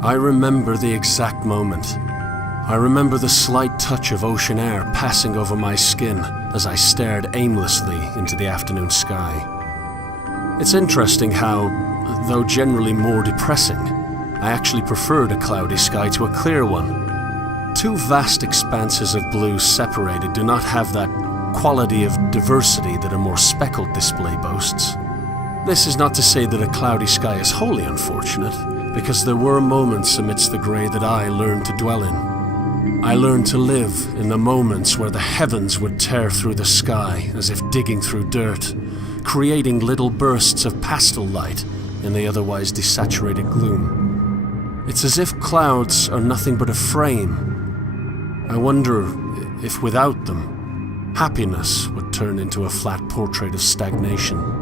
I remember the exact moment. I remember the slight touch of ocean air passing over my skin as I stared aimlessly into the afternoon sky. It's interesting how, though generally more depressing, I actually preferred a cloudy sky to a clear one. Two vast expanses of blue separated do not have that quality of diversity that a more speckled display boasts. This is not to say that a cloudy sky is wholly unfortunate, because there were moments amidst the grey that I learned to dwell in. I learned to live in the moments where the heavens would tear through the sky as if digging through dirt, creating little bursts of pastel light in the otherwise desaturated gloom. It's as if clouds are nothing but a frame. I wonder if without them, happiness would turn into a flat portrait of stagnation.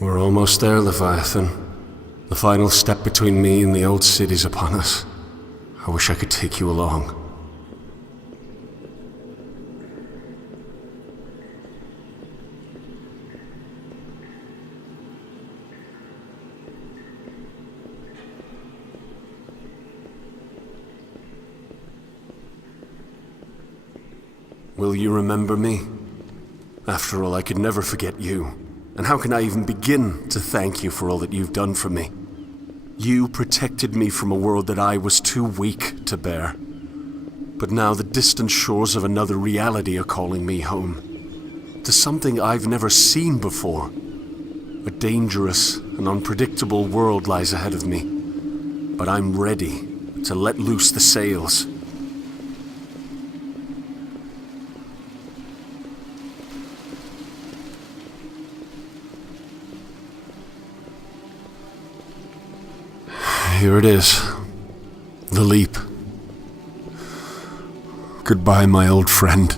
We're almost there, Leviathan. The final step between me and the old city's upon us. I wish I could take you along. Will you remember me? After all, I could never forget you. And how can I even begin to thank you for all that you've done for me? You protected me from a world that I was too weak to bear. But now the distant shores of another reality are calling me home. To something I've never seen before. A dangerous and unpredictable world lies ahead of me. But I'm ready to let loose the sails. Here it is. The leap. Goodbye, my old friend.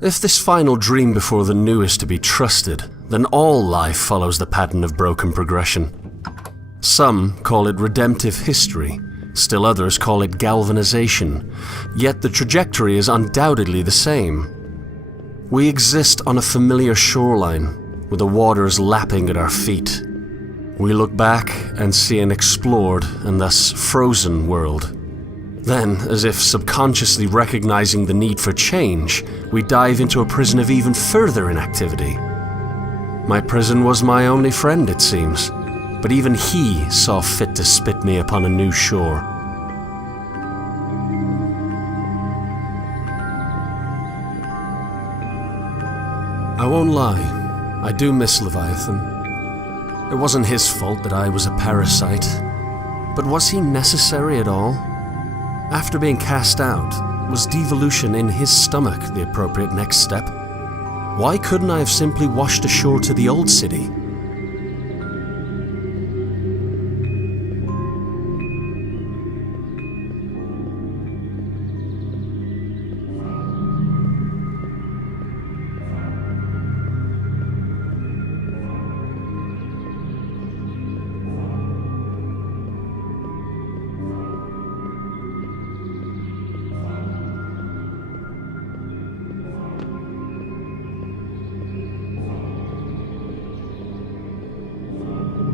If this final dream before the new is to be trusted, then all life follows the pattern of broken progression. Some call it redemptive history, still others call it galvanization, yet the trajectory is undoubtedly the same. We exist on a familiar shoreline, with the waters lapping at our feet. We look back and see an explored and thus frozen world. Then, as if subconsciously recognizing the need for change, we dive into a prison of even further inactivity. My prison was my only friend, it seems, but even he saw fit to spit me upon a new shore. I won't lie, I do miss Leviathan. It wasn't his fault that I was a parasite, but was he necessary at all? After being cast out, was devolution in his stomach the appropriate next step? Why couldn't I have simply washed ashore to the old city?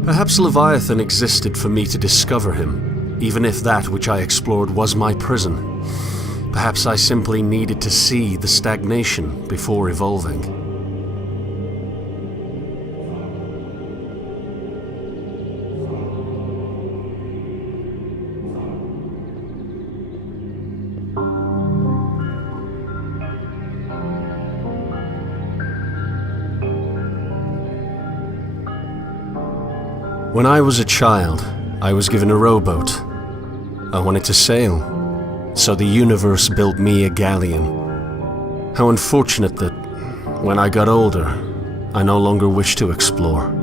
Perhaps Leviathan existed for me to discover him, even if that which I explored was my prison. Perhaps I simply needed to see the stagnation before evolving. When I was a child, I was given a rowboat. I wanted to sail, so the universe built me a galleon. How unfortunate that, when I got older, I no longer wished to explore.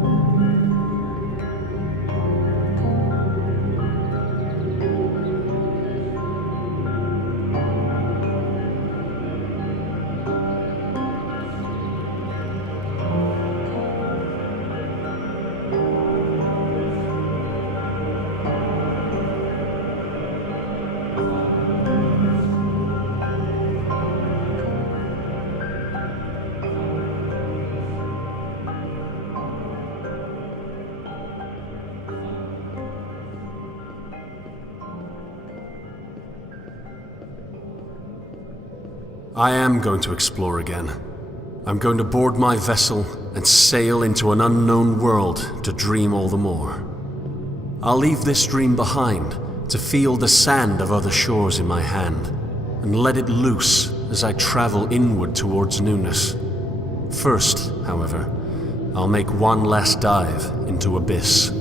I am going to explore again. I'm going to board my vessel and sail into an unknown world to dream all the more. I'll leave this dream behind to feel the sand of other shores in my hand and let it loose as I travel inward towards newness. First, however, I'll make one last dive into abyss.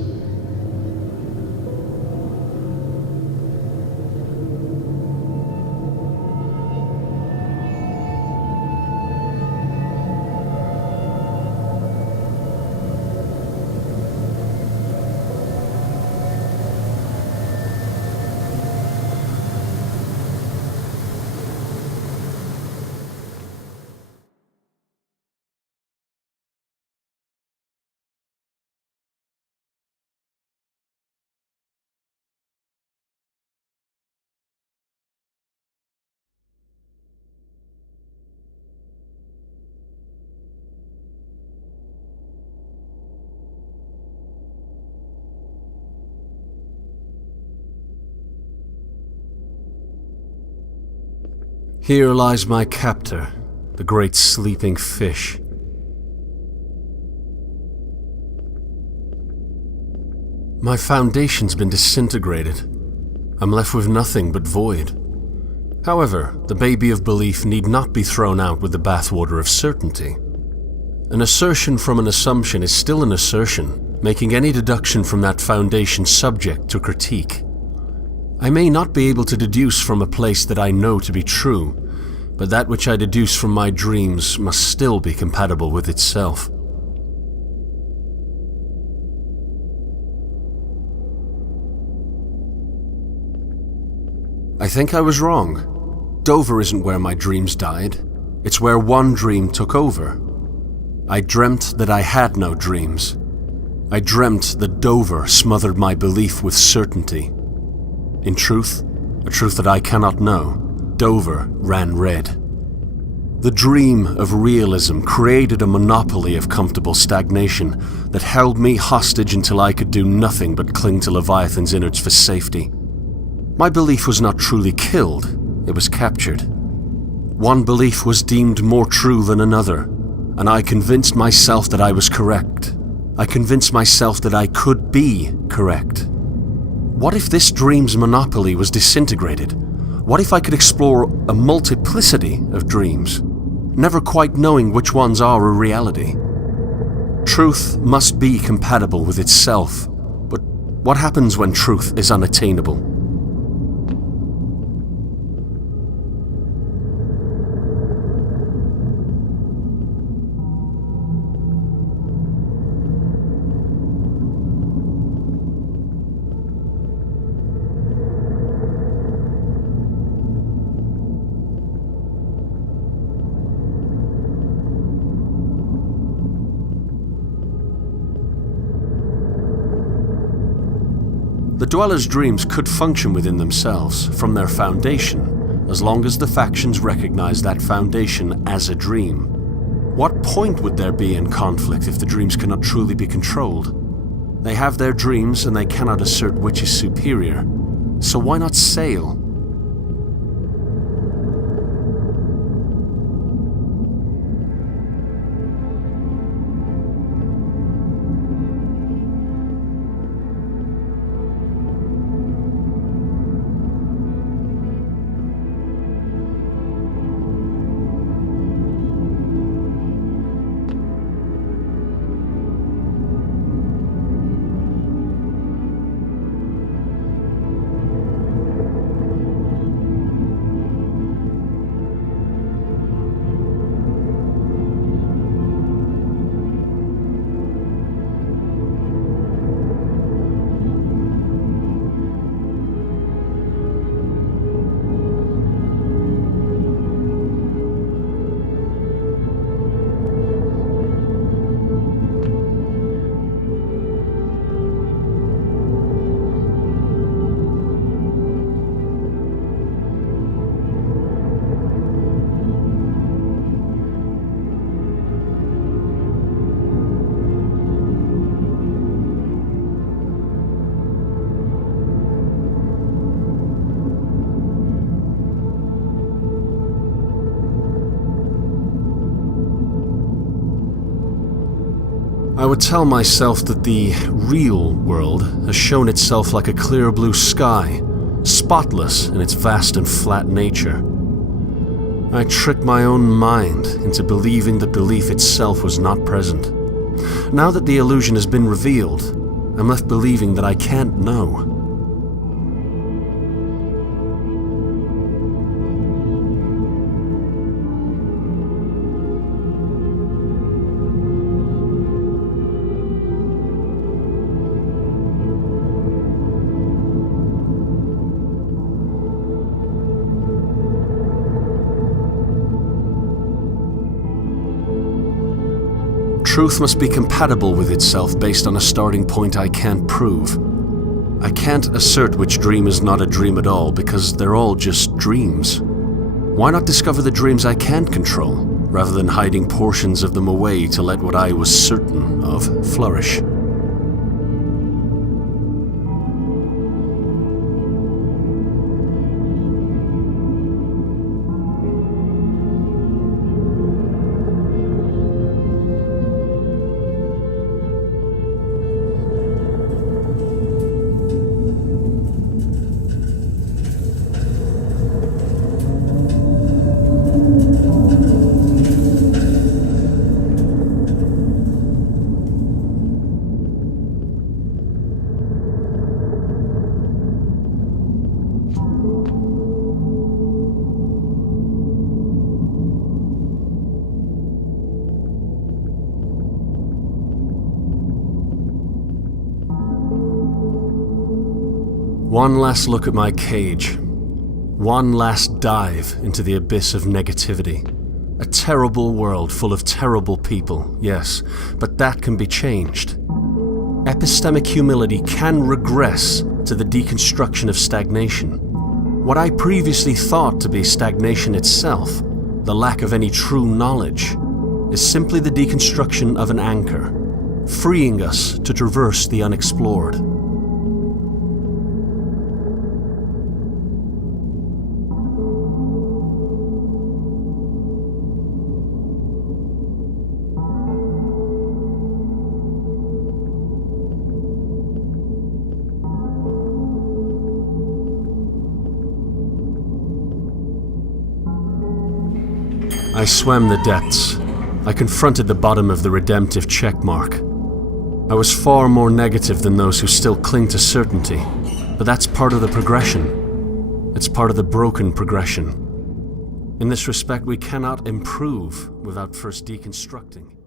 Here lies my captor, the great sleeping fish. My foundation's been disintegrated. I'm left with nothing but void. However, the baby of belief need not be thrown out with the bathwater of certainty. An assertion from an assumption is still an assertion, making any deduction from that foundation subject to critique. I may not be able to deduce from a place that I know to be true, but that which I deduce from my dreams must still be compatible with itself. I think I was wrong. Dover isn't where my dreams died. It's where one dream took over. I dreamt that I had no dreams. I dreamt that Dover smothered my belief with certainty. In truth, a truth that I cannot know, Dover ran red. The dream of realism created a monopoly of comfortable stagnation that held me hostage until I could do nothing but cling to Leviathan's innards for safety. My belief was not truly killed, it was captured. One belief was deemed more true than another, and I convinced myself that I was correct. I convinced myself that I could be correct. What if this dream's monopoly was disintegrated? What if I could explore a multiplicity of dreams, never quite knowing which ones are a reality? Truth must be compatible with itself, but what happens when truth is unattainable? The Dweller's dreams could function within themselves, from their foundation, as long as the factions recognize that foundation as a dream. What point would there be in conflict if the dreams cannot truly be controlled? They have their dreams and they cannot assert which is superior, so why not sail? I would tell myself that the real world has shown itself like a clear blue sky, spotless in its vast and flat nature. I tricked my own mind into believing that belief itself was not present. Now that the illusion has been revealed, I'm left believing that I can't know. Truth must be compatible with itself based on a starting point I can't prove. I can't assert which dream is not a dream at all because they're all just dreams. Why not discover the dreams I can't control, rather than hiding portions of them away to let what I was certain of flourish? One last look at my cage. One last dive into the abyss of negativity. A terrible world full of terrible people, yes, but that can be changed. Epistemic humility can regress to the deconstruction of stagnation. What I previously thought to be stagnation itself, the lack of any true knowledge, is simply the deconstruction of an anchor, freeing us to traverse the unexplored. I swam the depths. I confronted the bottom of the redemptive checkmark. I was far more negative than those who still cling to certainty, but that's part of the progression. It's part of the broken progression. In this respect, we cannot improve without first deconstructing.